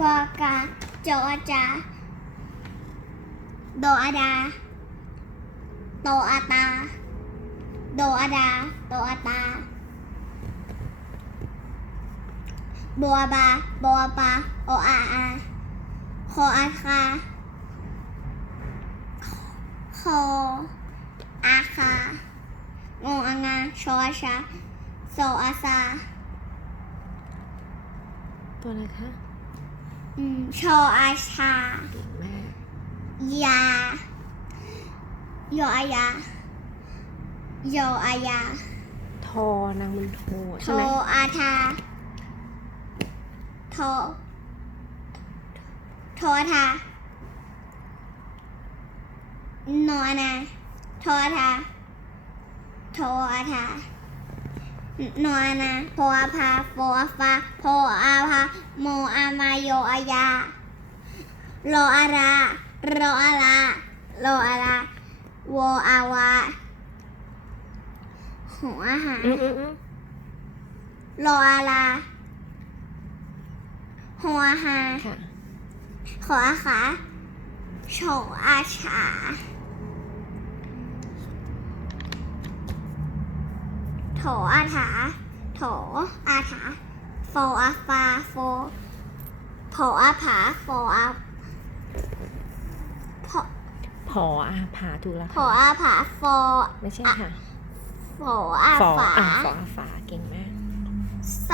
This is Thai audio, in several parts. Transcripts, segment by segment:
กอกาจอจาโดอาดาโตอาตาโดอาดาโตอาตาบัวบาบัวปาโออาอาคออาคาคออาคางงอางาชออาชาโซอาซาตัวอะไรคะ ชออาชาเก่งมาก ยาโยอายาโยอายา ทอนางมันโทโทใช่ไหมอาทา โท โททา นอนา โททา โทอาทานอนาโพอาพาโฟอาฟาโพอาพาโมอามา โยอายาโลอาราโรอาลาโลอาลาโวอาวาหัวอาหารอืมอืมอืมโลอาลาหัวอาหารค่ะขออาขาโฉอาชาโถอาถาโถอาถาโฟอาฟาโฟโผอาผาโฟอาโผพออาผาถูกแล้วโผค่ะอาผาโฟไม่ใช่ค่ะโฟอาฝอฝาอาฝออาฝาเก่งมาก โส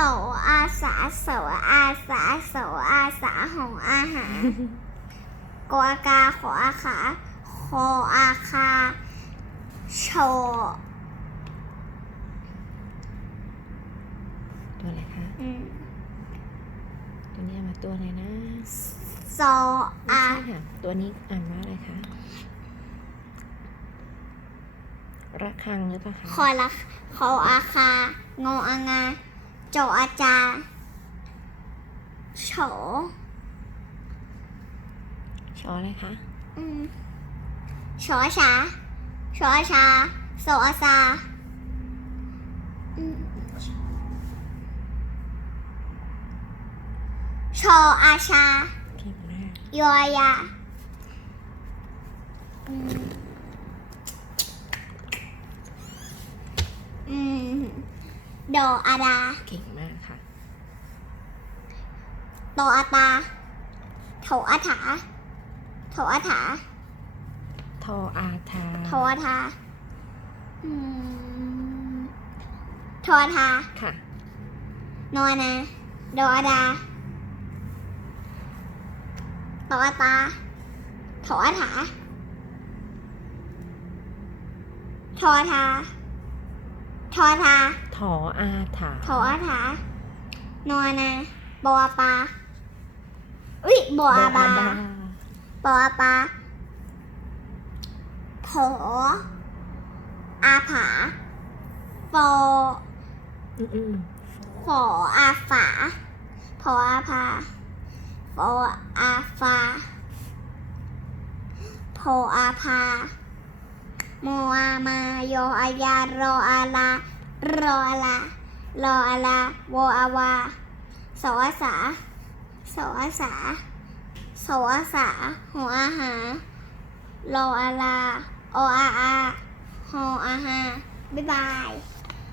อาสาโสอาสาโสอาสาหงอาหารกอกาขออาขาคออาคาโช ตัวอะไรคะ อืม ตัวนี้มาตัวอะไรนะโซไม่อาใช่ค่ะ ตัวนี้อ่านว่าอะไรคะระฆังหรือเปล่าคะคอละคออาคางออางาโจอาจาโฉชออะไรคะอืมชอชาชอชาโซอาซาอืม ชออาชา เก่งมากโยอายาอืมอืมโดอาดาเก่งมากค่ะโตอาตาโถอาถาโถอาถาทออาทาโถอาทาอืมโถอาทาค่ะโนอานาโดอาดาโตอาตาโถอาถาโถอาทาโถอาทาทออาถาโถอาถาโนอานาโบอาปาอุ้ยโบอาบาปอปาโถอาผาโฟอืมอืมโฝอาฝาโพอาพา โฟอาฟาโพอาพาโมอามาโยอายาโรอาลาโรอาลาโรอาลาโวอาวาโสอาสาโสอาสาโสอาสาหัวอาหาโลอาลาโออาอาโฮอาฮาบ๊ายบาย